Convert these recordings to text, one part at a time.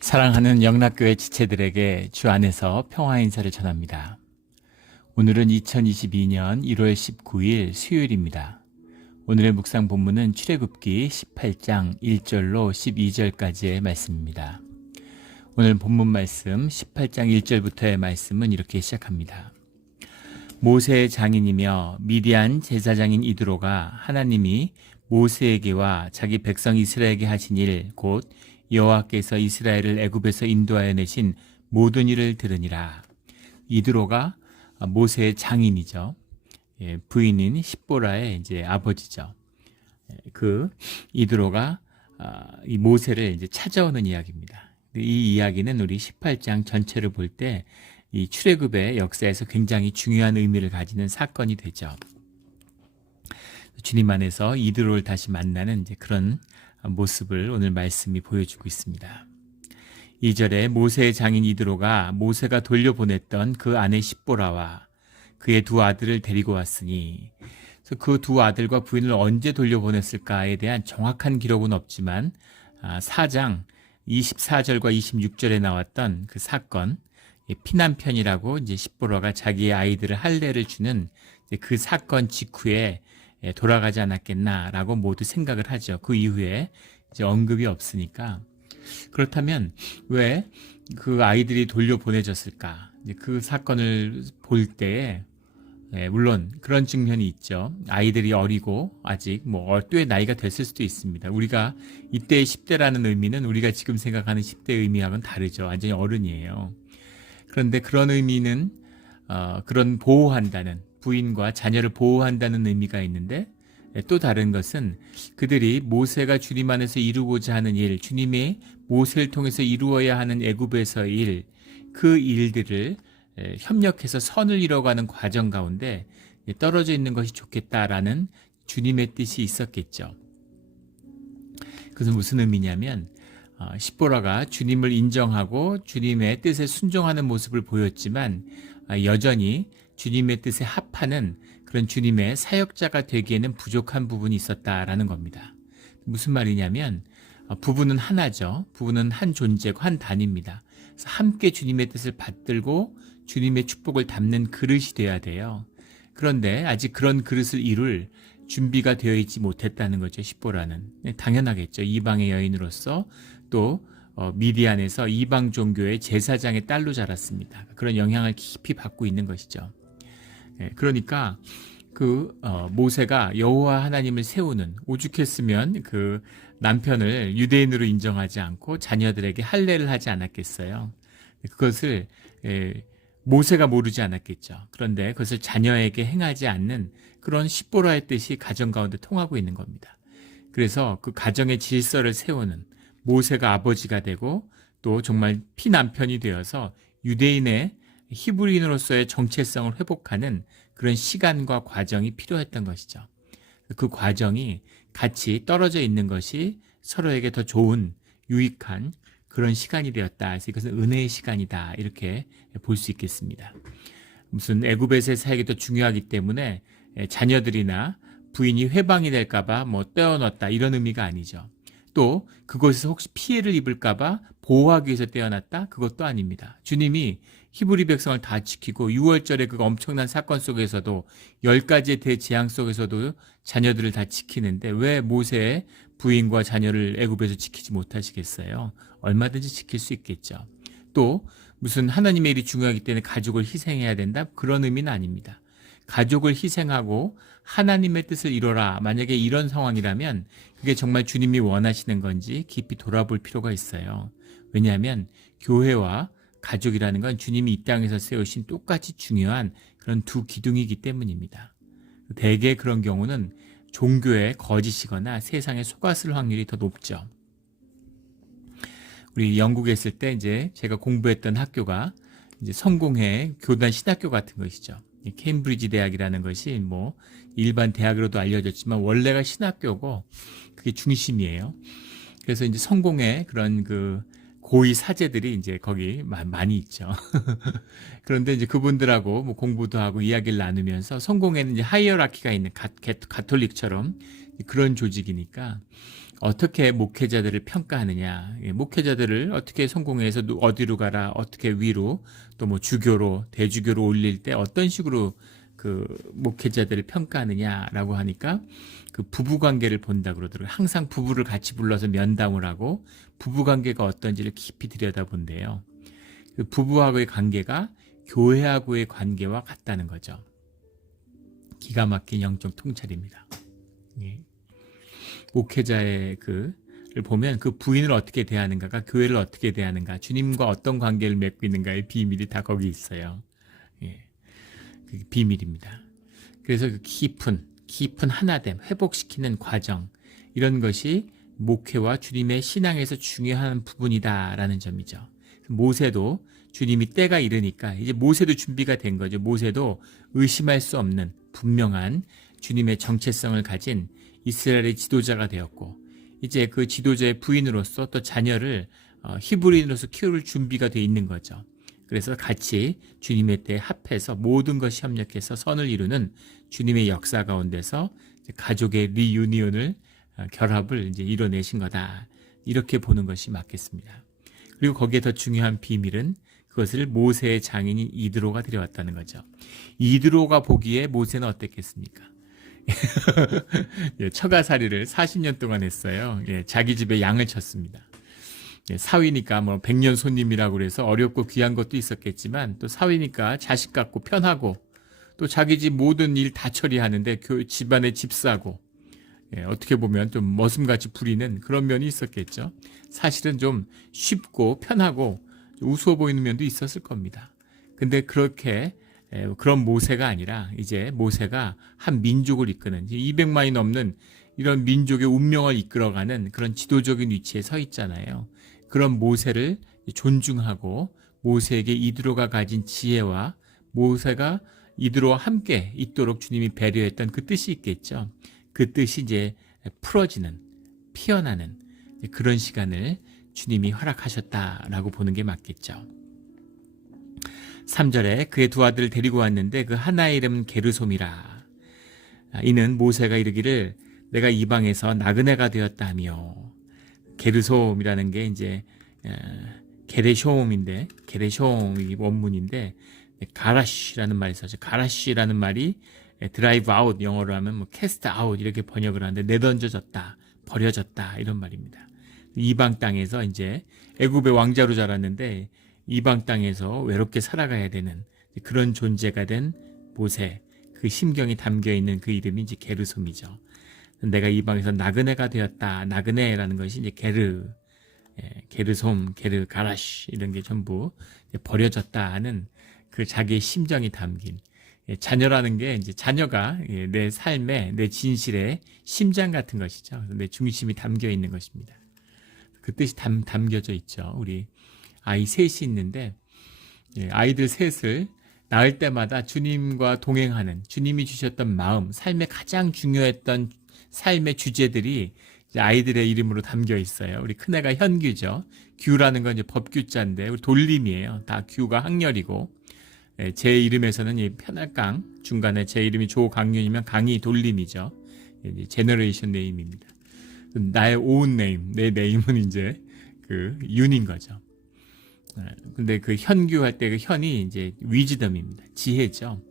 사랑하는 영락교회 지체들에게 주 안에서 평화 인사를 전합니다. 오늘은 2022년 1월 19일 수요일입니다. 오늘의 묵상 본문은 출애굽기 18장 1절로 12절까지의 말씀입니다. 오늘 본문 말씀 18장 1절부터의 말씀은 이렇게 시작합니다. 모세의 장인이며 미디안 제사장인 이드로가 하나님이 모세에게와 자기 백성 이스라엘에게 하신 일 곧 여호와께서 이스라엘을 애굽에서 인도하여 내신 모든 일을 들으니라. 이드로가 모세의 장인이죠. 부인인 십보라의 이제 아버지죠. 그 이드로가 이 모세를 이제 찾아오는 이야기입니다. 이 이야기는 우리 18장 전체를 볼 때 이 출애굽의 역사에서 굉장히 중요한 의미를 가지는 사건이 되죠. 주님 안에서 이드로를 다시 만나는 이제 그런 모습을 오늘 말씀이 보여주고 있습니다. 2절에 모세의 장인 이드로가 모세가 돌려보냈던 그 아내 십보라와 그의 두 아들을 데리고 왔으니, 그 두 아들과 부인을 언제 돌려보냈을까에 대한 정확한 기록은 없지만 4장 24절과 26절에 나왔던 그 사건, 피난편이라고 이제 십보라가 자기의 아이들을 할례를 주는 그 사건 직후에 돌아가지 않았겠나라고 모두 생각을 하죠. 그 이후에 이제 언급이 없으니까. 그렇다면 왜 그 아이들이 돌려보내졌을까? 그 사건을 볼 때에 물론 그런 측면이 있죠. 아이들이 어리고 아직 꽤 나이가 됐을 수도 있습니다. 우리가 이때의 10대라는 의미는 우리가 지금 생각하는 10대 의미하고는 다르죠. 완전히 어른이에요. 그런데 그런 의미는 그런 보호한다는, 부인과 자녀를 보호한다는 의미가 있는데, 또 다른 것은 그들이 모세가 주님 안에서 이루고자 하는 일, 주님이 모세를 통해서 이루어야 하는 애굽에서의 일, 그 일들을 협력해서 선을 이뤄가는 과정 가운데 떨어져 있는 것이 좋겠다라는 주님의 뜻이 있었겠죠. 그것은 무슨 의미냐면 십보라가 주님을 인정하고 주님의 뜻에 순종하는 모습을 보였지만 여전히 주님의 뜻에 합하는 그런 주님의 사역자가 되기에는 부족한 부분이 있었다라는 겁니다. 무슨 말이냐면 부부는 하나죠. 부부는 한 존재고 한 단위입니다. 그래서 함께 주님의 뜻을 받들고 주님의 축복을 담는 그릇이 돼야 돼요. 그런데 아직 그런 그릇을 이룰 준비가 되어 있지 못했다는 거죠. 십보라는. 당연하겠죠. 이방의 여인으로서 또 미디안에서 이방 종교의 제사장의 딸로 자랐습니다. 그런 영향을 깊이 받고 있는 것이죠. 그러니까 모세가 여호와 하나님을 세우는, 오죽했으면 그 남편을 유대인으로 인정하지 않고 자녀들에게 할례를 하지 않았겠어요. 그것을 모세가 모르지 않았겠죠. 그런데 그것을 자녀에게 행하지 않는 그런 십보라의 뜻이 가정 가운데 통하고 있는 겁니다. 그래서 그 가정의 질서를 세우는 모세가 아버지가 되고 또 정말 피남편이 되어서 유대인의 히브리인으로서의 정체성을 회복하는 그런 시간과 과정이 필요했던 것이죠. 그 과정이 같이 떨어져 있는 것이 서로에게 더 좋은, 유익한 그런 시간이 되었다. 그래서 이것은 은혜의 시간이다. 이렇게 볼 수 있겠습니다. 무슨 애굽에서의 사역이 더 중요하기 때문에 자녀들이나 부인이 회방이 될까봐 떼어놨다 이런 의미가 아니죠. 또 그것에서 혹시 피해를 입을까봐 보호하기 위해서 떼어놨다? 그것도 아닙니다. 주님이 히브리 백성을 다 지키고 6월절의 그 엄청난 사건 속에서도 10가지의 대재앙 속에서도 자녀들을 다 지키는데 왜 모세의 부인과 자녀를 애굽에서 지키지 못하시겠어요? 얼마든지 지킬 수 있겠죠. 또 무슨 하나님의 일이 중요하기 때문에 가족을 희생해야 된다? 그런 의미는 아닙니다. 가족을 희생하고 하나님의 뜻을 이뤄라. 만약에 이런 상황이라면 그게 정말 주님이 원하시는 건지 깊이 돌아볼 필요가 있어요. 왜냐하면 교회와 가족이라는 건 주님이 이 땅에서 세우신 똑같이 중요한 그런 두 기둥이기 때문입니다. 대개 그런 경우는 종교의 거짓이거나 세상에 속았을 확률이 더 높죠. 우리 영국에 있을 때 이제 제가 공부했던 학교가 이제 성공회 교단 신학교 같은 것이죠. 케임브리지 대학이라는 것이 일반 대학으로도 알려졌지만 원래가 신학교고 그게 중심이에요. 그래서 이제 성공회 그런 그 고위 사제들이 이제 거기 많이 있죠. 그런데 이제 그분들하고 공부도 하고 이야기를 나누면서 성공회는 이제 하이어라키가 있는 가톨릭처럼 그런 조직이니까 어떻게 목회자들을 평가하느냐, 목회자들을 어떻게 성공해서 어디로 가라, 어떻게 위로, 또 뭐 주교로, 대주교로 올릴 때 어떤 식으로 그 목회자들을 평가하느냐라고 하니까 그 부부 관계를 본다 그러더라고요. 항상 부부를 같이 불러서 면담을 하고 부부 관계가 어떤지를 깊이 들여다본대요. 그 부부하고의 관계가 교회하고의 관계와 같다는 거죠. 기가 막힌 영적 통찰입니다. 예. 목회자의 그를 보면 그 부인을 어떻게 대하는가가 교회를 어떻게 대하는가, 주님과 어떤 관계를 맺고 있는가의 비밀이 다 거기 있어요. 예. 그게 비밀입니다. 그래서 그 깊은 하나됨, 회복시키는 과정, 이런 것이 목회와 주님의 신앙에서 중요한 부분이다라는 점이죠. 모세도 주님이 때가 이르니까 이제 모세도 준비가 된 거죠. 모세도 의심할 수 없는 분명한 주님의 정체성을 가진 이스라엘의 지도자가 되었고, 이제 그 지도자의 부인으로서 또 자녀를 히브리인으로서 키울 준비가 돼 있는 거죠. 그래서 같이 주님의 때에 합해서 모든 것이 협력해서 선을 이루는 주님의 역사 가운데서 가족의 리유니온을 결합을 이제 이뤄내신 거다. 이렇게 보는 것이 맞겠습니다. 그리고 거기에 더 중요한 비밀은 그것을 모세의 장인인 이드로가 들여왔다는 거죠. 이드로가 보기에 모세는 어땠겠습니까? 처가살이를 40년 동안 했어요. 자기 집에 양을 쳤습니다. 사위니까 뭐 100년 손님이라고 그래서 어렵고 귀한 것도 있었겠지만, 또 사위니까 자식 같고 편하고, 또 자기 집 모든 일 다 처리하는데 집안에 집사고, 어떻게 보면 좀 머슴같이 부리는 그런 면이 있었겠죠. 사실은 좀 쉽고 편하고 우스워 보이는 면도 있었을 겁니다. 근데 그렇게 그런 모세가 아니라 이제 모세가 한 민족을 이끄는 200만이 넘는 이런 민족의 운명을 이끌어가는 그런 지도적인 위치에 서 있잖아요. 그런 모세를 존중하고 모세에게 이드로가 가진 지혜와 모세가 이드로와 함께 있도록 주님이 배려했던 그 뜻이 있겠죠. 그 뜻이 이제 풀어지는, 피어나는 그런 시간을 주님이 허락하셨다라고 보는 게 맞겠죠. 3절에 그의 두 아들을 데리고 왔는데 그 하나의 이름은 게르솜이라. 이는 모세가 이르기를 내가 이방에서 나그네가 되었다며. 게르솜이라는 게 이제 게레숑인데, 게레숑이 원문인데 가라쉬라는 말이 있어요. 가라쉬라는 말이 드라이브 아웃, 영어로 하면 뭐 캐스트 아웃 이렇게 번역을 하는데 내던져졌다, 버려졌다 이런 말입니다. 이방 땅에서 이제 애굽의 왕자로 자랐는데 이방 땅에서 외롭게 살아가야 되는 그런 존재가 된 모세, 그 심경이 담겨 있는 그 이름이 이제 게르솜이죠. 내가 이방에서 나그네가 되었다. 나그네라는 것이 이제 게르솜, 가라쉬 이런 게 전부 버려졌다 하는 그 자기의 심정이 담긴, 자녀라는 게 이제 자녀가 내 삶의, 내 진실의 심장 같은 것이죠. 내 중심이 담겨 있는 것입니다. 그 뜻이 담겨져 있죠. 우리 아이 셋이 있는데 아이들 셋을 낳을 때마다 주님과 동행하는, 주님이 주셨던 마음, 삶에 가장 중요했던 삶의 주제들이 이제 아이들의 이름으로 담겨 있어요. 우리 큰애가 현규죠. 규라는 건 이제 법규자인데 우리 돌림이에요. 다 규가 학렬이고, 제 이름에서는 이 편할강, 중간에 제 이름이 조강윤이면 강이 돌림이죠. 제너레이션 네임입니다. 나의 오운 네임, 내 네임은 이제 그 윤인 거죠. 근데 그 현규 할 때 그 현이 이제 위즈덤입니다. 지혜죠.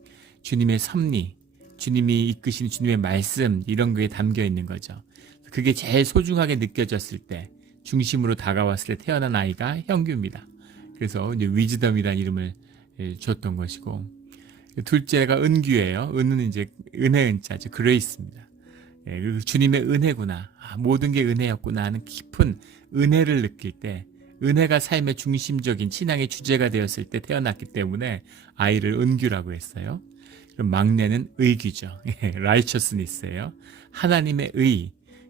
주님의 섭리, 주님이 이끄신 주님의 말씀, 이런 거에 담겨 있는 거죠. 그게 제일 소중하게 느껴졌을 때, 중심으로 다가왔을 때 태어난 아이가 현규입니다. 그래서 이제 위즈덤이라는 이름을 줬던 것이고, 둘째가 은규예요. 은은 이제 은혜 은자죠. 그레이스입니다. 주님의 은혜구나, 모든 게 은혜였구나 하는 깊은 은혜를 느낄 때, 은혜가 삶의 중심적인 신앙의 주제가 되었을 때 태어났기 때문에 아이를 은규라고 했어요. 그럼 막내는 의규죠. righteousness예요. 하나님의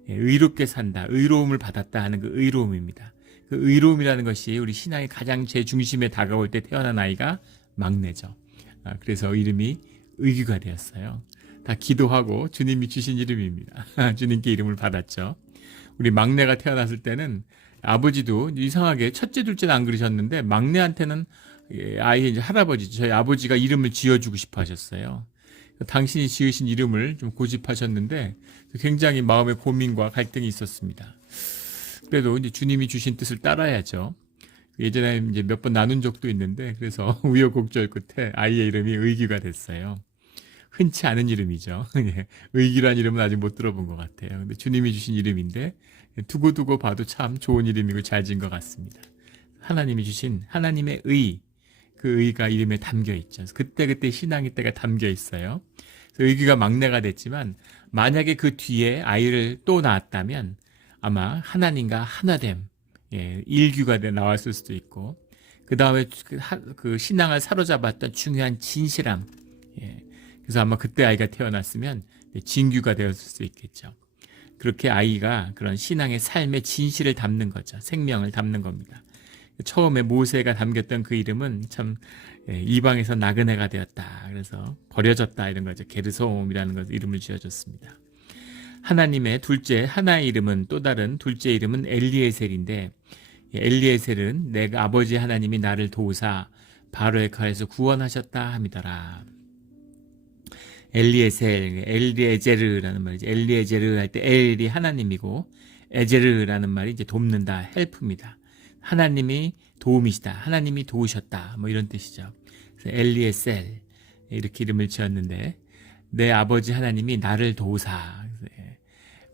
의롭게 산다, 의로움을 받았다 하는 그 의로움입니다. 그 의로움이라는 것이 우리 신앙의 가장 제 중심에 다가올 때 태어난 아이가 막내죠. 그래서 이름이 의규가 되었어요. 다 기도하고 주님이 주신 이름입니다. 주님께 이름을 받았죠. 우리 막내가 태어났을 때는 아버지도 이상하게 첫째, 둘째는 안 그러셨는데 막내한테는 아이의 이제 할아버지죠. 저희 아버지가 이름을 지어주고 싶어 하셨어요. 당신이 지으신 이름을 좀 고집하셨는데 굉장히 마음의 고민과 갈등이 있었습니다. 그래도 이제 주님이 주신 뜻을 따라야죠. 예전에 이제 몇 번 나눈 적도 있는데, 그래서 우여곡절 끝에 아이의 이름이 의기가 됐어요. 흔치 않은 이름이죠. 예, 의기란 이름은 아직 못 들어본 것 같아요. 근데 주님이 주신 이름인데, 두고두고 봐도 참 좋은 이름이고 잘 지은 것 같습니다. 하나님이 주신 하나님의 의, 그 의가 이름에 담겨 있죠. 그때그때 신앙의 때가 담겨 있어요. 의기가 막내가 됐지만, 만약에 그 뒤에 아이를 또 낳았다면 아마 하나님과 하나됨, 일규가 나왔을 수도 있고, 그 다음에 그 신앙을 사로잡았던 중요한 진실함, 그래서 아마 그때 아이가 태어났으면 진규가 되었을 수 있겠죠. 그렇게 아이가 그런 신앙의 삶의 진실을 담는 거죠. 생명을 담는 겁니다. 처음에 모세가 담겼던 그 이름은 참 이방에서 나그네가 되었다. 그래서 버려졌다 이런 거죠. 게르솜이라는 것을 이름을 지어줬습니다. 하나님의 둘째 하나의 이름은 또 다른 둘째 이름은 엘리에셀인데, 엘리에셀은 내가 아버지 하나님이 나를 도우사 바로의 칼에서 구원하셨다 함이더라. 엘리에셀, 엘리에제르라는 말이죠. 엘리에제르 할 때 엘이 하나님이고 에제르라는 말이 이제 돕는다, 헬프입니다. 하나님이 도움이시다, 하나님이 도우셨다, 뭐 이런 뜻이죠. 그래서 엘리에셀 이렇게 이름을 지었는데, 내 아버지 하나님이 나를 도우사,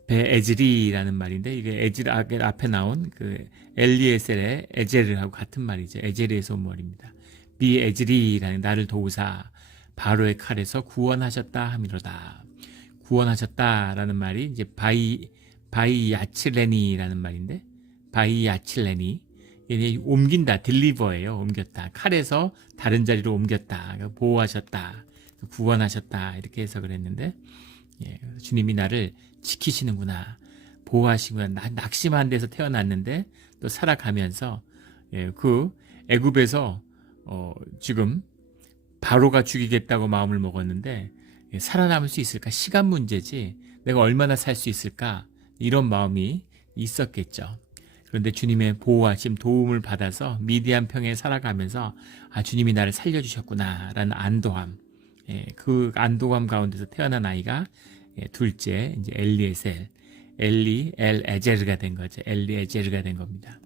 베에즈리라는 말인데, 이게 에즈르 앞에 나온 그 엘리에셀의 에제르하고 같은 말이죠. 에제르에서 온 말입니다. 비에즈리라는 나를 도우사 바로의 칼에서 구원하셨다 함이로다. 구원하셨다라는 말이 이제 바이야칠레니라는 말인데, 바이야칠레니 이게 옮긴다, 딜리버예요. 옮겼다. 칼에서 다른 자리로 옮겼다. 보호하셨다, 구원하셨다, 이렇게 해석을 했는데, 주님이 나를 지키시는구나, 보호하시구나. 낙심한 데서 태어났는데 또 살아가면서 그 애굽에서 지금 바로가 죽이겠다고 마음을 먹었는데 살아남을 수 있을까? 시간 문제지 내가 얼마나 살 수 있을까? 이런 마음이 있었겠죠. 그런데 주님의 보호하심, 도움을 받아서 미디안 평에 살아가면서 주님이 나를 살려주셨구나 라는 안도함, 그 안도감 가운데서 태어난 아이가 둘째 이제 엘리에셀, 엘리에제르가 된 거죠. 엘리에제르가 된 겁니다.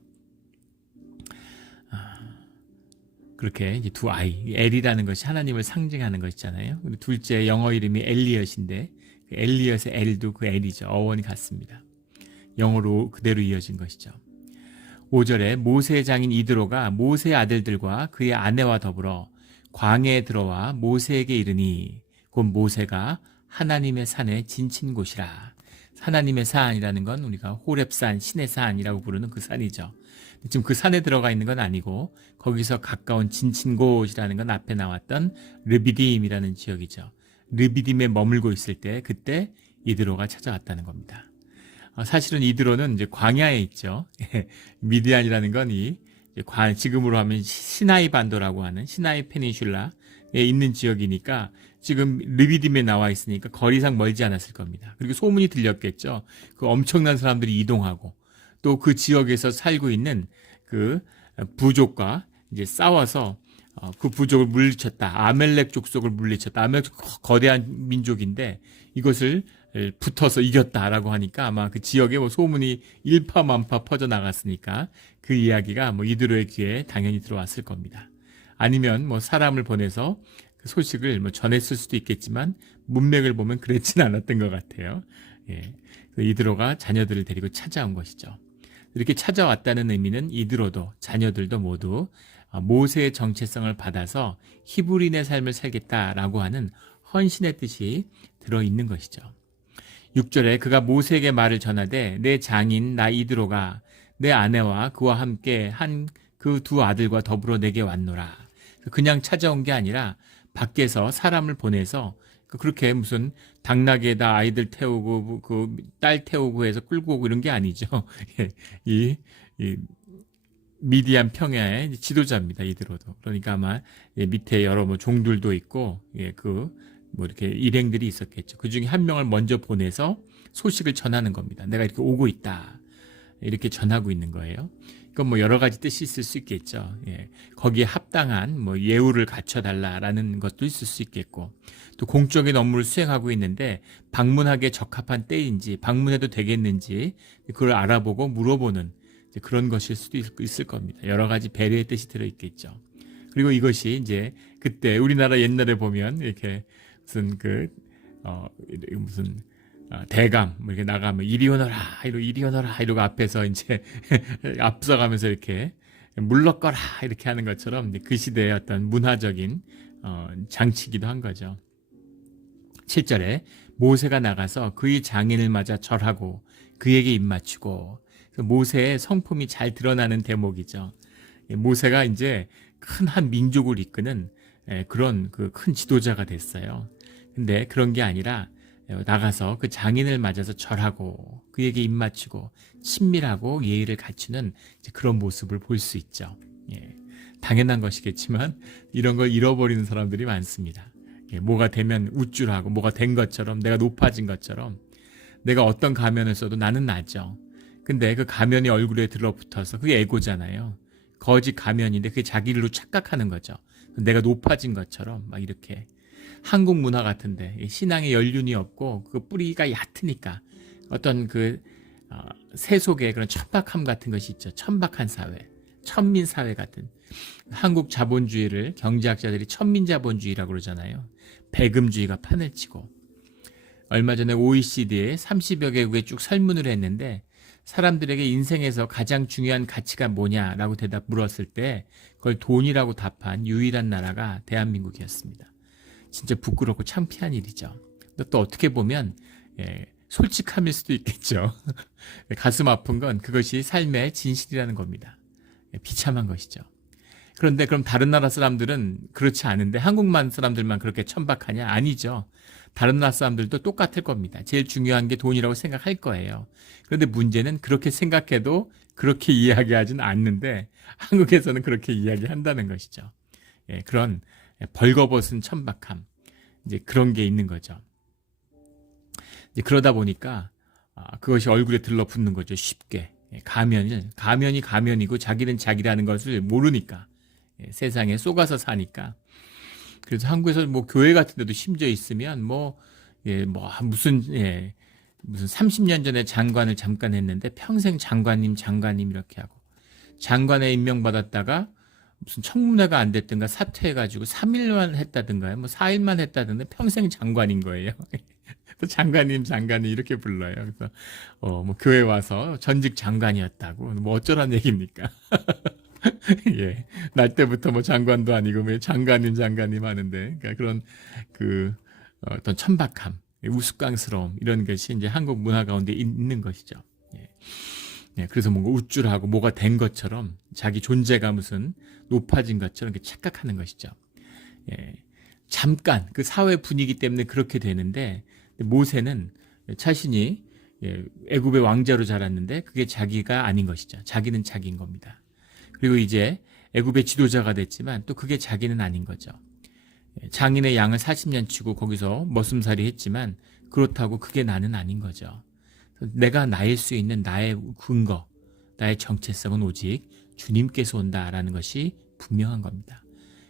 그렇게 이제 두 아이, 엘이라는 것이 하나님을 상징하는 것이잖아요. 둘째 영어 이름이 엘리엇인데, 그 엘리엇의 엘도 그 엘이죠. 어원이 같습니다. 영어로 그대로 이어진 것이죠. 5절에 모세의 장인 이드로가 모세의 아들들과 그의 아내와 더불어 광야에 들어와 모세에게 이르니, 곧 모세가 하나님의 산에 진친 곳이라. 하나님의 산이라는 건 우리가 호렙산, 신의 산이라고 부르는 그 산이죠. 지금 그 산에 들어가 있는 건 아니고 거기서 가까운 진친 곳이라는 건 앞에 나왔던 르비딤이라는 지역이죠. 르비딤에 머물고 있을 때 그때 이드로가 찾아왔다는 겁니다. 사실은 이드로는 이제 광야에 있죠. 미디안이라는 건 지금으로 하면 시나이 반도라고 하는 시나이 페닌슐라에 있는 지역이니까 지금 르비딤에 나와 있으니까 거리상 멀지 않았을 겁니다. 그리고 소문이 들렸겠죠. 그 엄청난 사람들이 이동하고 또 그 지역에서 살고 있는 그 부족과 이제 싸워서 그 부족을 물리쳤다. 아멜렉 족속을 물리쳤다. 아멜렉 거대한 민족인데 이것을 붙어서 이겼다라고 하니까 아마 그 지역에 뭐 소문이 일파만파 퍼져 나갔으니까 그 이야기가 뭐 이드로의 귀에 당연히 들어왔을 겁니다. 아니면 뭐 사람을 보내서 그 소식을 뭐 전했을 수도 있겠지만 문맥을 보면 그랬진 않았던 것 같아요. 이드로가 자녀들을 데리고 찾아온 것이죠. 이렇게 찾아왔다는 의미는 이드로도 자녀들도 모두 모세의 정체성을 받아서 히브리인의 삶을 살겠다라고 하는 헌신의 뜻이 들어있는 것이죠. 6절에 그가 모세에게 말을 전하되 내 장인 나 이드로가 내 아내와 그와 함께 한 그 두 아들과 더불어 내게 왔노라. 그냥 찾아온 게 아니라 밖에서 사람을 보내서 그렇게 무슨 당나귀에다 아이들 태우고 그 딸 태우고 해서 끌고 오고 이런 게 아니죠. 이 미디안 평야의 지도자입니다. 이드로도. 그러니까 아마 밑에 여러 뭐 종들도 있고 뭐 이렇게 일행들이 있었겠죠. 그 중에 한 명을 먼저 보내서 소식을 전하는 겁니다. 내가 이렇게 오고 있다. 이렇게 전하고 있는 거예요. 그건 뭐 여러 가지 뜻이 있을 수 있겠죠. 예. 거기에 합당한 뭐 예우를 갖춰달라라는 것도 있을 수 있겠고, 또 공적인 업무를 수행하고 있는데 방문하기에 적합한 때인지 방문해도 되겠는지 그걸 알아보고 물어보는 그런 것일 수도 있을 겁니다. 여러 가지 배려의 뜻이 들어있겠죠. 그리고 이것이 이제 그때 우리나라 옛날에 보면 이렇게 무슨 무슨 대감 뭐 이렇게 나가면 이리 오너라 이러고 앞에서 이제 앞서가면서 이렇게 물러거라 이렇게 하는 것처럼 그 시대의 어떤 문화적인 장치기도 한 거죠. 7절에 모세가 나가서 그의 장인을 맞아 절하고 그에게 입맞추고, 모세의 성품이 잘 드러나는 대목이죠. 모세가 이제 큰 한 민족을 이끄는 그런 그 큰 지도자가 됐어요. 근데 그런 게 아니라 나가서 그 장인을 맞아서 절하고 그에게 입맞추고 친밀하고 예의를 갖추는 그런 모습을 볼 수 있죠. 예, 당연한 것이겠지만 이런 걸 잃어버리는 사람들이 많습니다. 예, 뭐가 되면 우쭐하고 뭐가 된 것처럼, 내가 높아진 것처럼, 내가 어떤 가면을 써도 나는 나죠. 근데 그 가면이 얼굴에 들러붙어서 그게 에고잖아요. 거짓 가면인데 그게 자기로 착각하는 거죠. 내가 높아진 것처럼 막 이렇게. 한국 문화 같은데 신앙에 연륜이 없고 그 뿌리가 얕으니까 어떤 세속의 그런 천박함 같은 것이 있죠. 천박한 사회, 천민 사회 같은. 한국 자본주의를 경제학자들이 천민자본주의라고 그러잖아요. 배금주의가 판을 치고. 얼마 전에 OECD에 30여 개국에 쭉 설문을 했는데 사람들에게 인생에서 가장 중요한 가치가 뭐냐라고 물었을 때 그걸 돈이라고 답한 유일한 나라가 대한민국이었습니다. 진짜 부끄럽고 창피한 일이죠. 또 어떻게 보면 솔직함일 수도 있겠죠. 가슴 아픈 건 그것이 삶의 진실이라는 겁니다. 비참한 것이죠. 그런데 그럼 다른 나라 사람들은 그렇지 않은데 한국만 사람들만 그렇게 천박하냐? 아니죠. 다른 나라 사람들도 똑같을 겁니다. 제일 중요한 게 돈이라고 생각할 거예요. 그런데 문제는 그렇게 생각해도 그렇게 이야기하지는 않는데 한국에서는 그렇게 이야기한다는 것이죠. 그런 벌거벗은 천박함, 이제 그런 게 있는 거죠. 이제 그러다 보니까 그것이 얼굴에 들러붙는 거죠. 쉽게. 가면이 가면이고 자기는 자기라는 것을 모르니까, 세상에 속아서 사니까. 그래서 한국에서 뭐 교회 같은 데도 심지어 있으면 무슨 30년 전에 장관을 잠깐 했는데 평생 장관님 이렇게 하고, 장관에 임명받았다가 무슨 청문회가 안 됐든가 사퇴해가지고 3일만 했다든가요, 뭐 4일만 했다든가 평생 장관인 거예요. 장관님 이렇게 불러요. 그래서 뭐 교회 와서 전직 장관이었다고 뭐 어쩌란 얘기입니까? 예, 날 때부터 뭐 장관도 아니고 왜 장관님 하는데, 그러니까 그런 어떤 천박함, 우스꽝스러움 이런 것이 이제 한국 문화 가운데 있는 것이죠. 예, 그래서 뭔가 우쭐하고 뭐가 된 것처럼 자기 존재가 무슨 높아진 것처럼 이렇게 착각하는 것이죠. 예, 잠깐 그 사회 분위기 때문에 그렇게 되는데 모세는 자신이 애굽의 왕자로 자랐는데 그게 자기가 아닌 것이죠. 자기는 자기인 겁니다. 그리고 이제 애굽의 지도자가 됐지만 또 그게 자기는 아닌 거죠. 장인의 양을 40년 치고 거기서 머슴살이 했지만 그렇다고 그게 나는 아닌 거죠. 내가 나일 수 있는 나의 근거, 나의 정체성은 오직 주님께서 온다라는 것이 분명한 겁니다.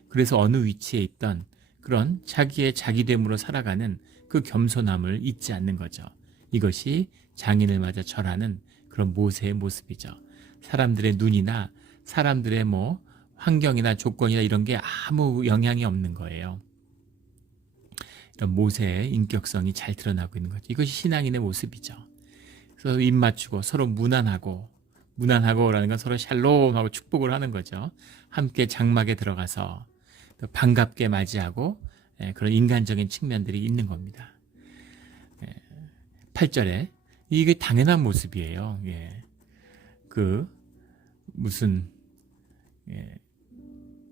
그래서 어느 위치에 있던 그런 자기의 자기됨으로 살아가는 그 겸손함을 잊지 않는 거죠. 이것이 장인을 맞아 절하는 그런 모세의 모습이죠. 사람들의 눈이나 사람들의 뭐 환경이나 조건이나 이런 게 아무 영향이 없는 거예요. 이런 모세의 인격성이 잘 드러나고 있는 거죠. 이것이 신앙인의 모습이죠. 그래서 입 맞추고 서로 무난하고라는 건 서로 샬롬하고 축복을 하는 거죠. 함께 장막에 들어가서 반갑게 맞이하고 그런 인간적인 측면들이 있는 겁니다. 8절에 이게 당연한 모습이에요.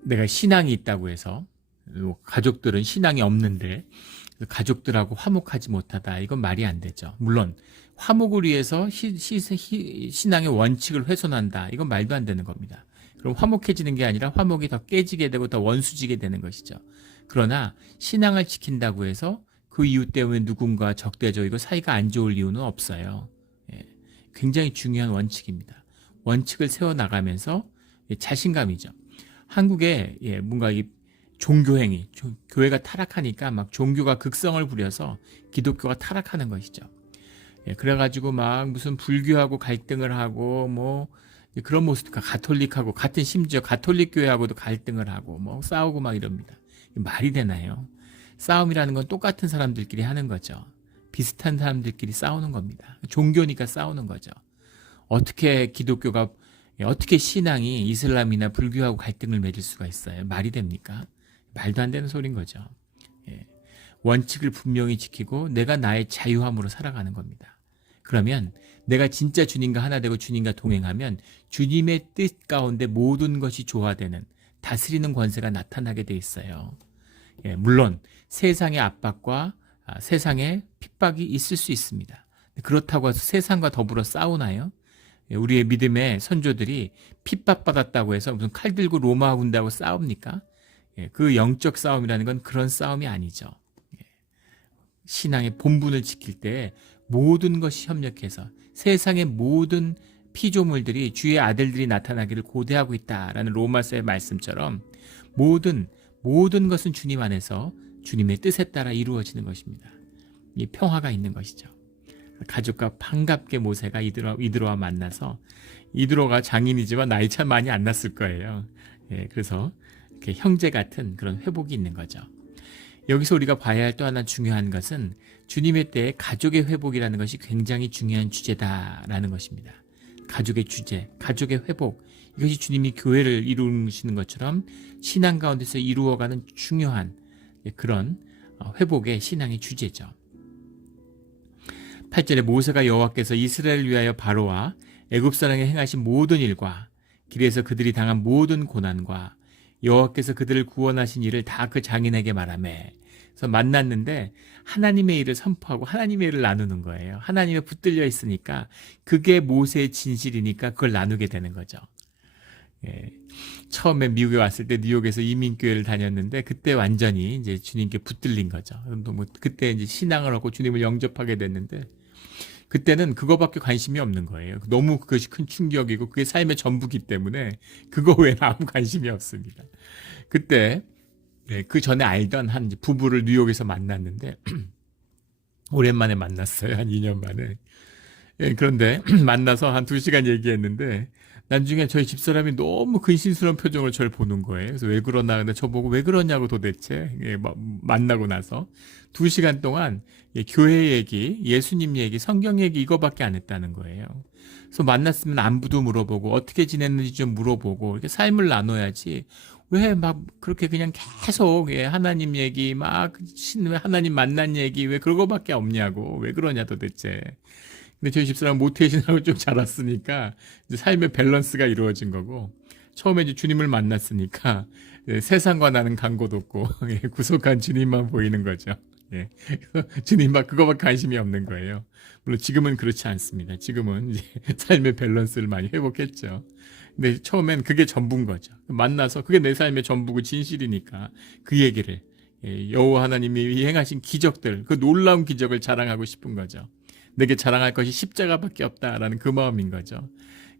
내가 신앙이 있다고 해서 가족들은 신앙이 없는데 가족들하고 화목하지 못하다, 이건 말이 안 되죠. 물론 화목을 위해서 신앙의 원칙을 훼손한다, 이건 말도 안 되는 겁니다. 그럼 화목해지는 게 아니라 화목이 더 깨지게 되고 더 원수지게 되는 것이죠. 그러나 신앙을 지킨다고 해서 그 이유 때문에 누군가 적대적이고 사이가 안 좋을 이유는 없어요. 굉장히 중요한 원칙입니다. 원칙을 세워나가면서 자신감이죠. 한국에 뭔가 이 종교행위, 교회가 타락하니까 막 종교가 극성을 부려서 기독교가 타락하는 것이죠. 그래가지고 막 무슨 불교하고 갈등을 하고 뭐 그런 모습, 가톨릭하고 같은, 심지어 가톨릭 교회하고도 갈등을 하고 뭐 싸우고 막 이럽니다. 말이 되나요? 싸움이라는 건 똑같은 사람들끼리 하는 거죠. 비슷한 사람들끼리 싸우는 겁니다. 종교니까 싸우는 거죠. 어떻게 기독교가, 어떻게 신앙이 이슬람이나 불교하고 갈등을 맺을 수가 있어요? 말이 됩니까? 말도 안 되는 소린 거죠. 원칙을 분명히 지키고 내가 나의 자유함으로 살아가는 겁니다. 그러면 내가 진짜 주님과 하나 되고 주님과 동행하면 주님의 뜻 가운데 모든 것이 조화되는, 다스리는 권세가 나타나게 돼 있어요. 물론 세상의 압박과 세상의 핍박이 있을 수 있습니다. 그렇다고 해서 세상과 더불어 싸우나요? 우리의 믿음의 선조들이 핍박받았다고 해서 무슨 칼 들고 로마 군대하고 싸웁니까? 그 영적 싸움이라는 건 그런 싸움이 아니죠. 신앙의 본분을 지킬 때 모든 것이 협력해서 세상의 모든 피조물들이 주의 아들들이 나타나기를 고대하고 있다라는 로마서의 말씀처럼 모든 것은 주님 안에서 주님의 뜻에 따라 이루어지는 것입니다. 이 평화가 있는 것이죠. 가족과 반갑게 모세가 이드로와 만나서, 이드로가 장인이지만 나이 참 많이 안 났을 거예요. 그래서 이렇게 형제 같은 그런 회복이 있는 거죠. 여기서 우리가 봐야 할 또 하나 중요한 것은 주님의 때에 가족의 회복이라는 것이 굉장히 중요한 주제다라는 것입니다. 가족의 주제, 가족의 회복, 이것이 주님이 교회를 이루시는 것처럼 신앙 가운데서 이루어가는 중요한 그런 회복의 신앙의 주제죠. 8절에 모세가 여호와께서 이스라엘을 위하여 바로와 애굽 사람에게 행하신 모든 일과 길에서 그들이 당한 모든 고난과 여호와께서 그들을 구원하신 일을 다 그 장인에게 말하매. 그래서 만났는데 하나님의 일을 선포하고 하나님의 일을 나누는 거예요. 하나님에 붙들려 있으니까 그게 모세의 진실이니까 그걸 나누게 되는 거죠. 처음에 미국에 왔을 때 뉴욕에서 이민교회를 다녔는데 그때 완전히 이제 주님께 붙들린 거죠. 뭐 그때 이제 신앙을 하고 주님을 영접하게 됐는데 그때는 그거밖에 관심이 없는 거예요. 너무 그것이 큰 충격이고 그게 삶의 전부기 때문에 그거 외에는 아무 관심이 없습니다. 그때 그 전에 알던 한 부부를 뉴욕에서 만났는데 오랜만에 만났어요. 한 2년 만에. 그런데 만나서 한 2시간 얘기했는데 나중에 저희 집사람이 너무 근심스러운 표정을 저를 보는 거예요. 그래서 왜 그러나, 근데 저보고 왜 그러냐고 도대체 만나고 나서 2시간 동안 교회 얘기, 예수님 얘기, 성경 얘기 이거밖에 안 했다는 거예요. 그래서 만났으면 안부도 물어보고 어떻게 지냈는지 좀 물어보고 이렇게 삶을 나눠야지 왜 막 그렇게 그냥 계속 하나님 얘기 막 하나님 만난 얘기 왜 그거밖에 없냐고, 왜 그러냐 도대체. 근데 저희 집사람 모태신앙을 좀 자랐으니까 이제 삶의 밸런스가 이루어진 거고, 처음에 이제 주님을 만났으니까 세상과 나는 간곳 없고 구속한 주님만 보이는 거죠. 주님 막 그거밖에 관심이 없는 거예요. 물론 지금은 그렇지 않습니다. 지금은 이제 삶의 밸런스를 많이 회복했죠. 근데 처음엔 그게 전부인 거죠. 만나서 그게 내 삶의 전부고 진실이니까 그 얘기를, 여호와 하나님이 행하신 기적들, 그 놀라운 기적을 자랑하고 싶은 거죠. 내게 자랑할 것이 십자가밖에 없다라는 그 마음인 거죠.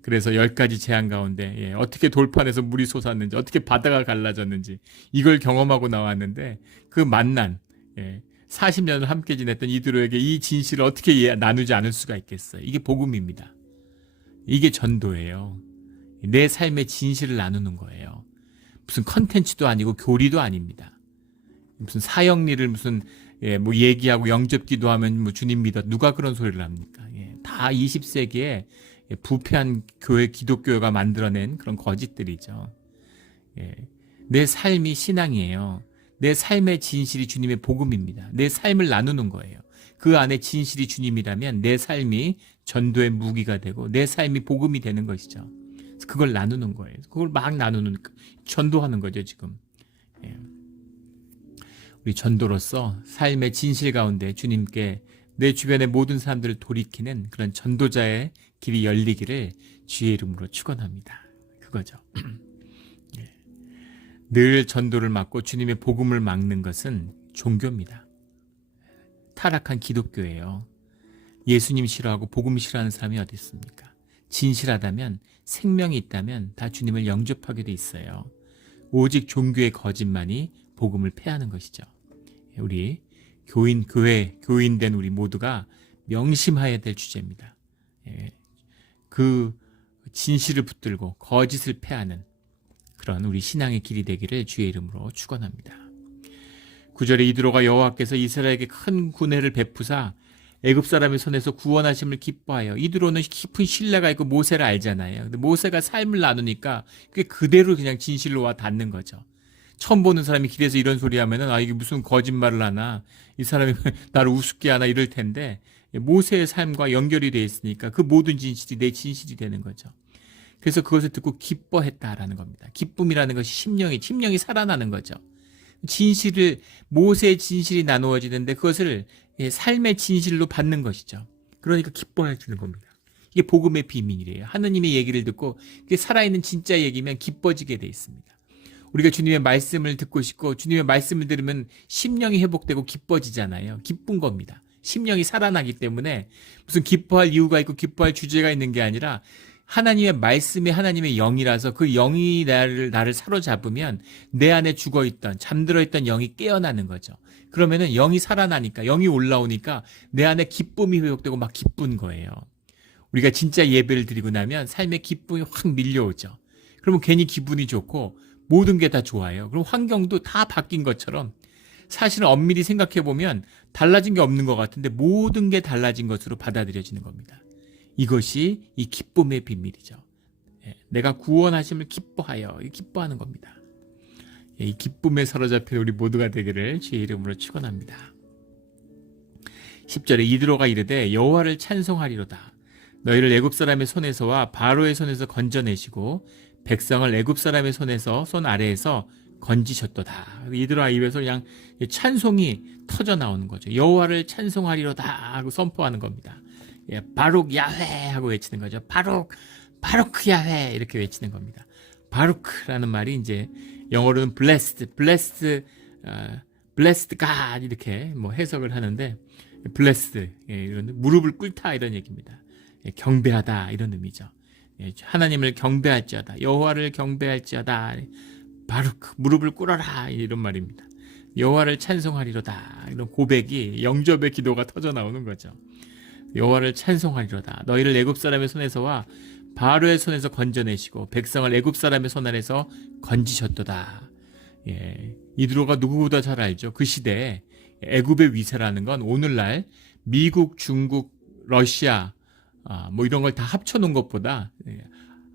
그래서 10가지 재앙 가운데 어떻게 돌판에서 물이 솟았는지, 어떻게 바다가 갈라졌는지 이걸 경험하고 나왔는데 그 만난 40년을 함께 지냈던 이드로에게 이 진실을 어떻게 나누지 않을 수가 있겠어요. 이게 복음입니다. 이게 전도예요. 내 삶의 진실을 나누는 거예요. 무슨 컨텐츠도 아니고 교리도 아닙니다. 무슨 사형리를 무슨 뭐 얘기하고 영접기도 하면 뭐 주님 믿어, 누가 그런 소리를 합니까? 다 20세기에 부패한 교회, 기독교가 만들어낸 그런 거짓들이죠. 내 삶이 신앙이에요. 내 삶의 진실이 주님의 복음입니다. 내 삶을 나누는 거예요. 그 안에 진실이 주님이라면 내 삶이 전도의 무기가 되고 내 삶이 복음이 되는 것이죠. 그걸 나누는 거예요. 그걸 막 나누는, 전도하는 거죠 지금. 우리 전도로서 삶의 진실 가운데 주님께 내 주변의 모든 사람들을 돌이키는 그런 전도자의 길이 열리기를 주의 이름으로 축원합니다. 그거죠. 늘 전도를 막고 주님의 복음을 막는 것은 종교입니다. 타락한 기독교예요. 예수님 싫어하고 복음 싫어하는 사람이 어디 있습니까? 진실하다면, 생명이 있다면 다 주님을 영접하게 돼 있어요. 오직 종교의 거짓만이 복음을 패하는 것이죠. 우리 교인된 우리 모두가 명심해야 될 주제입니다. 그 진실을 붙들고 거짓을 패하는 그런 우리 신앙의 길이 되기를 주의 이름으로 축원합니다. 9절에 이드로가 여호와께서 이스라엘에게 큰 군혜를 베푸사 애굽 사람의 손에서 구원하심을 기뻐하여. 이드로는 깊은 신뢰가 있고 모세를 알잖아요. 근데 모세가 삶을 나누니까 그게 그대로 그냥 진실로 와 닿는 거죠. 처음 보는 사람이 길에서 이런 소리 하면은 이게 무슨 거짓말을 하나, 이 사람이 나를 우습게 하나 이럴 텐데, 모세의 삶과 연결이 되어 있으니까 그 모든 진실이 내 진실이 되는 거죠. 그래서 그것을 듣고 기뻐했다라는 겁니다. 기쁨이라는 것이 심령이 살아나는 거죠. 모세의 진실이 나누어지는데 그것을 삶의 진실로 받는 것이죠. 그러니까 기뻐해 주는 겁니다. 이게 복음의 비밀이에요. 하느님의 얘기를 듣고 그게 살아있는 진짜 얘기면 기뻐지게 돼 있습니다. 우리가 주님의 말씀을 듣고 싶고 주님의 말씀을 들으면 심령이 회복되고 기뻐지잖아요. 기쁜 겁니다. 심령이 살아나기 때문에 무슨 기뻐할 이유가 있고 기뻐할 주제가 있는 게 아니라 하나님의 말씀이 하나님의 영이라서 그 영이 나를 사로잡으면 내 안에 죽어있던 잠들어있던 영이 깨어나는 거죠. 그러면은 영이 살아나니까, 영이 올라오니까 내 안에 기쁨이 회복되고 막 기쁜 거예요. 우리가 진짜 예배를 드리고 나면 삶의 기쁨이 확 밀려오죠. 그러면 괜히 기분이 좋고 모든 게 다 좋아요. 그럼 환경도 다 바뀐 것처럼 사실은 엄밀히 생각해 보면 달라진 게 없는 것 같은데 모든 게 달라진 것으로 받아들여지는 겁니다. 이것이 이 기쁨의 비밀이죠. 내가 구원하심을 기뻐하는 겁니다. 이 기쁨에 사로잡힌 우리 모두가 되기를 주의 이름으로 축원합니다. 10절에 이드로가 이르되 여호와를 찬송하리로다. 너희를 애굽 사람의 손에서와 바로의 손에서 건져내시고 백성을 애굽 사람의 손 아래에서 건지셨도다. 이드로와 입에서 그냥 찬송이 터져 나오는 거죠. 여호와를 찬송하리로다 하고 선포하는 겁니다. 바룩 야훼 하고 외치는 거죠. 바루크 야훼 이렇게 외치는 겁니다. 바루크라는 말이 이제 영어로는 blessed God 이렇게 뭐 해석을 하는데 blessed 이런 무릎을 꿇다 이런 얘기입니다. 경배하다 이런 의미죠. 하나님을 경배할지어다, 여호와를 경배할지어다, 바루크 무릎을 꿇어라 이런 말입니다. 여호와를 찬송하리로다 이런 고백이 영접의 기도가 터져 나오는 거죠. 여호와를 찬송하리로다. 너희를 애굽 사람의 손에서와 바로의 손에서 건져내시고 백성을 애굽 사람의 손 아래서 건지셨도다. 이드로가 누구보다 잘 알죠. 그 시대에 애굽의 위세라는 건 오늘날 미국, 중국, 러시아 뭐 이런 걸 다 합쳐놓은 것보다,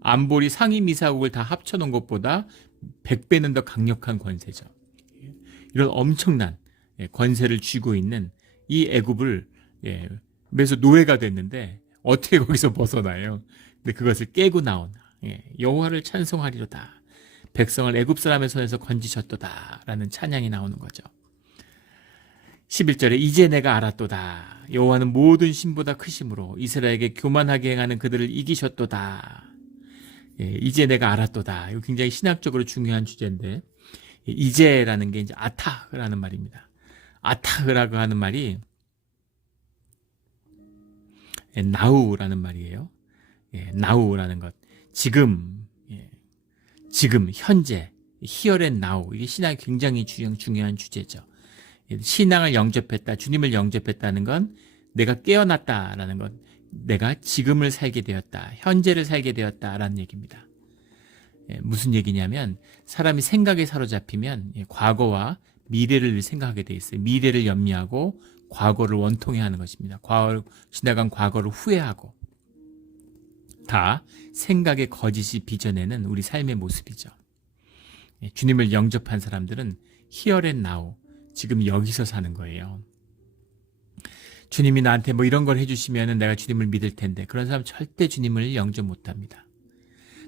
안보리 상임이사국을 다 합쳐놓은 것보다 100배는 더 강력한 권세죠. 이런 엄청난 권세를 쥐고 있는 이 애굽을 그래서 노예가 됐는데 어떻게 거기서 벗어나요? 근데 그것을 깨고 나온 여호와를 찬송하리로다. 백성을 애굽 사람의 손에서 건지셨도다 라는 찬양이 나오는 거죠. 11절에 이제 내가 알았도다. 여호와는 모든 신보다 크심으로 이스라엘에게 교만하게 행하는 그들을 이기셨도다. 이제 내가 알았도다. 이거 굉장히 신학적으로 중요한 주제인데, 이제라는 게 이제 아타흐라는 말입니다. 아타흐라고 하는 말이 now라는 말이에요. now라는 것. 지금, 현재, here and now. 이게 신학이 굉장히 중요한 주제죠. 신앙을 영접했다, 주님을 영접했다는 건 내가 깨어났다라는 것, 내가 지금을 살게 되었다, 현재를 살게 되었다라는 얘기입니다. 무슨 얘기냐면 사람이 생각에 사로잡히면 과거와 미래를 생각하게 돼 있어요. 미래를 염려하고 과거를 원통해하는 것입니다. 지나간 과거를 후회하고, 다 생각의 거짓이 빚어내는 우리 삶의 모습이죠. 주님을 영접한 사람들은 here and now, 지금 여기서 사는 거예요. 주님이 나한테 뭐 이런 걸 해주시면 내가 주님을 믿을 텐데, 그런 사람 절대 주님을 영접 못합니다.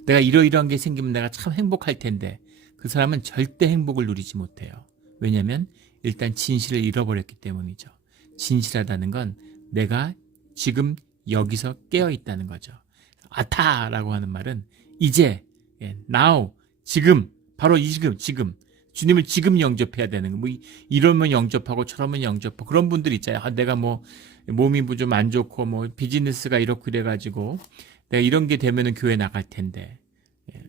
내가 이러이러한 게 생기면 내가 참 행복할 텐데, 그 사람은 절대 행복을 누리지 못해요. 왜냐하면 일단 진실을 잃어버렸기 때문이죠. 진실하다는 건 내가 지금 여기서 깨어있다는 거죠. 아타라고 하는 말은 이제, now, 지금, 바로 지금 주님을 지금 영접해야 되는 거. 뭐 이러면 영접하고 저러면 영접하고, 그런 분들 있잖아요. 내가 뭐 몸이 좀 안 좋고 뭐 비즈니스가 이렇고 이래가지고 내가 이런 게 되면은 교회 나갈 텐데. 예.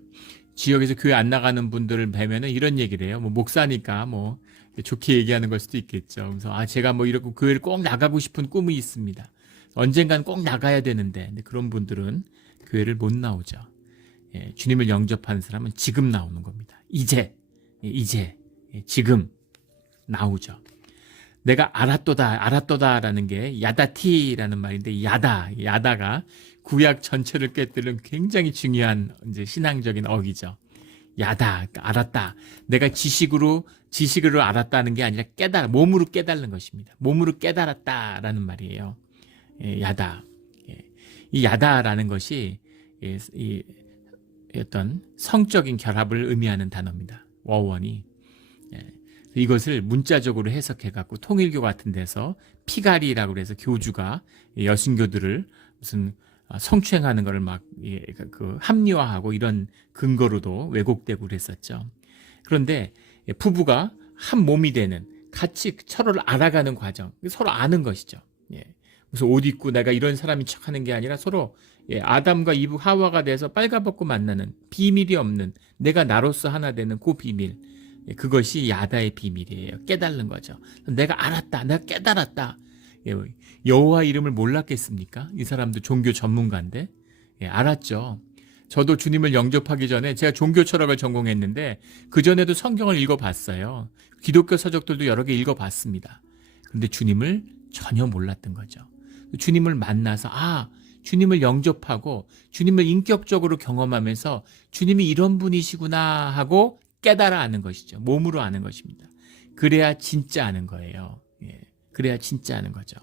지역에서 교회 안 나가는 분들을 뵈면은 이런 얘기를 해요. 뭐 목사니까 뭐 좋게 얘기하는 걸 수도 있겠죠. 그래서 제가 뭐 이렇게 교회를 꼭 나가고 싶은 꿈이 있습니다. 언젠간 꼭 나가야 되는데, 근데 그런 분들은 교회를 못 나오죠. 예, 주님을 영접하는 사람은 지금 나오는 겁니다. 이제, 지금 나오죠. 내가 알았도다라는 게 야다티라는 말인데, 야다가 구약 전체를 꿰뚫는 굉장히 중요한 이제 신앙적인 어기죠. 야다, 알았다. 내가 지식으로 알았다는 게 아니라 몸으로 깨달는 것입니다. 몸으로 깨달았다라는 말이에요. 예, 야다. 예. 이 야다라는 것이 이 어떤 성적인 결합을 의미하는 단어입니다. 어원이. 예. 이것을 문자적으로 해석해갖고 통일교 같은 데서 피가리라고 그래서 교주가 여순교들을 무슨 성추행하는 것을 막 합리화하고 이런 근거로도 왜곡되고 그랬었죠. 그런데 부부가 한 몸이 되는, 같이 서로를 알아가는 과정, 서로 아는 것이죠. 예. 무슨 옷 입고 내가 이런 사람인 척하는 게 아니라 서로 아담과 이브 하와가 돼서 빨가벗고 만나는, 비밀이 없는, 내가 나로서 하나 되는 그 비밀, 그것이 야다의 비밀이에요. 깨달는 거죠. 내가 알았다, 내가 깨달았다. 여호와 이름을 몰랐겠습니까? 이 사람도 종교 전문가인데. 알았죠. 저도 주님을 영접하기 전에 제가 종교 철학을 전공했는데 그전에도 성경을 읽어봤어요. 기독교 서적들도 여러 개 읽어봤습니다. 그런데 주님을 전혀 몰랐던 거죠. 주님을 만나서 주님을 영접하고 주님을 인격적으로 경험하면서 주님이 이런 분이시구나 하고 깨달아 아는 것이죠. 몸으로 아는 것입니다. 그래야 진짜 아는 거예요. 그래야 진짜 아는 거죠.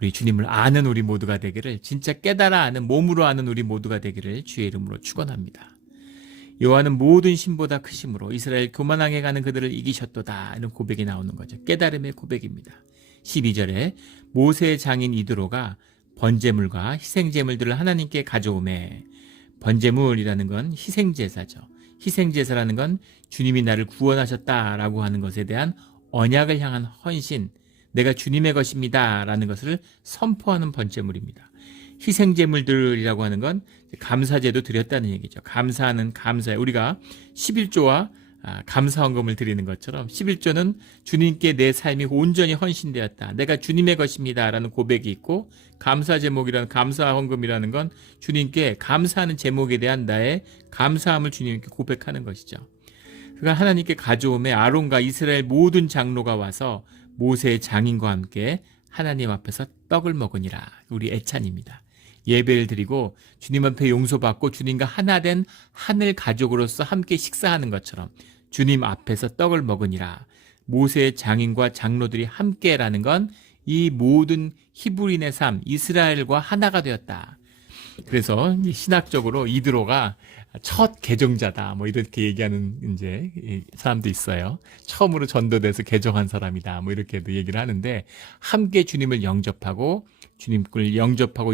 우리 주님을 아는 우리 모두가 되기를, 진짜 깨달아 아는, 몸으로 아는 우리 모두가 되기를 주의 이름으로 축원합니다. 여호와는 모든 신보다 크심으로 이스라엘 교만하게 가는 그들을 이기셨도다. 이런 고백이 나오는 거죠. 깨달음의 고백입니다. 12절에 모세의 장인 이드로가 번제물과 희생제물들을 하나님께 가져오매, 번제물이라는 건 희생제사죠. 희생제사라는 건 주님이 나를 구원하셨다라고 하는 것에 대한 언약을 향한 헌신, 내가 주님의 것입니다 라는 것을 선포하는 번제물입니다. 희생제물들이라고 하는 건 감사제도 드렸다는 얘기죠. 감사하는 감사에, 우리가 11조와 감사헌금을 드리는 것처럼 11조는 주님께 내 삶이 온전히 헌신되었다, 내가 주님의 것입니다 라는 고백이 있고, 감사제목이라는, 감사헌금이라는 건 주님께 감사하는 제목에 대한 나의 감사함을 주님께 고백하는 것이죠. 그가 하나님께 가져오매 아론과 이스라엘 모든 장로가 와서 모세의 장인과 함께 하나님 앞에서 떡을 먹으니라. 우리 애찬입니다. 예배를 드리고 주님 앞에 용서받고 주님과 하나 된 하늘 가족으로서 함께 식사하는 것처럼 주님 앞에서 떡을 먹으니라. 모세의 장인과 장로들이 함께라는 건 이 모든 히브리인의 삶, 이스라엘과 하나가 되었다. 그래서 신학적으로 이드로가 첫 개종자다, 뭐 이렇게 얘기하는 이제 사람도 있어요. 처음으로 전도돼서 개종한 사람이다, 뭐 이렇게도 얘기를 하는데, 함께 주님을 영접하고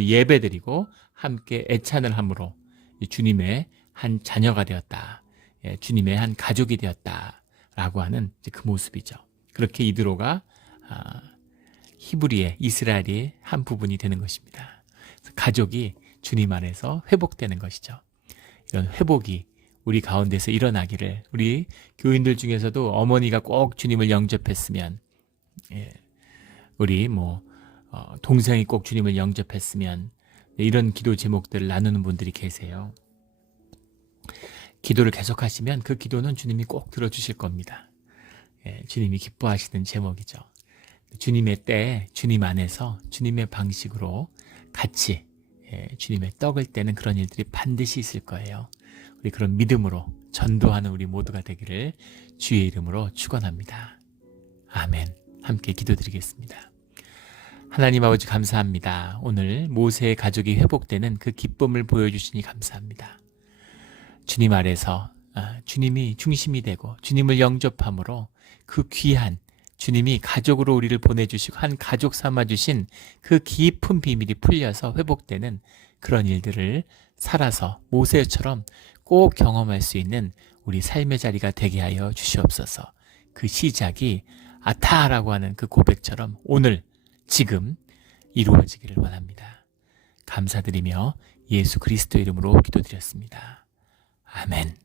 예배드리고 함께 애찬을 함으로 주님의 한 자녀가 되었다, 주님의 한 가족이 되었다라고 하는 그 모습이죠. 그렇게 이드로가 히브리의, 이스라엘의 한 부분이 되는 것입니다. 가족이 주님 안에서 회복되는 것이죠. 이런 회복이 우리 가운데서 일어나기를, 우리 교인들 중에서도 어머니가 꼭 주님을 영접했으면, 우리 동생이 꼭 주님을 영접했으면, 이런 기도 제목들을 나누는 분들이 계세요. 기도를 계속하시면 그 기도는 주님이 꼭 들어주실 겁니다. 주님이 기뻐하시는 제목이죠. 주님의 때에 주님 안에서 주님의 방식으로 같이 주님의 떡을 떼는 그런 일들이 반드시 있을 거예요. 우리 그런 믿음으로 전도하는 우리 모두가 되기를 주의 이름으로 축원합니다. 아멘. 함께 기도드리겠습니다. 하나님 아버지 감사합니다. 오늘 모세의 가족이 회복되는 그 기쁨을 보여주시니 감사합니다. 주님 아래서 주님이 중심이 되고 주님을 영접함으로 그 귀한 주님이 가족으로 우리를 보내주시고 한 가족 삼아주신 그 깊은 비밀이 풀려서 회복되는 그런 일들을 살아서 모세처럼 꼭 경험할 수 있는 우리 삶의 자리가 되게 하여 주시옵소서. 그 시작이 아타라고 하는 그 고백처럼 오늘 지금 이루어지기를 원합니다. 감사드리며 예수 그리스도 이름으로 기도드렸습니다. 아멘.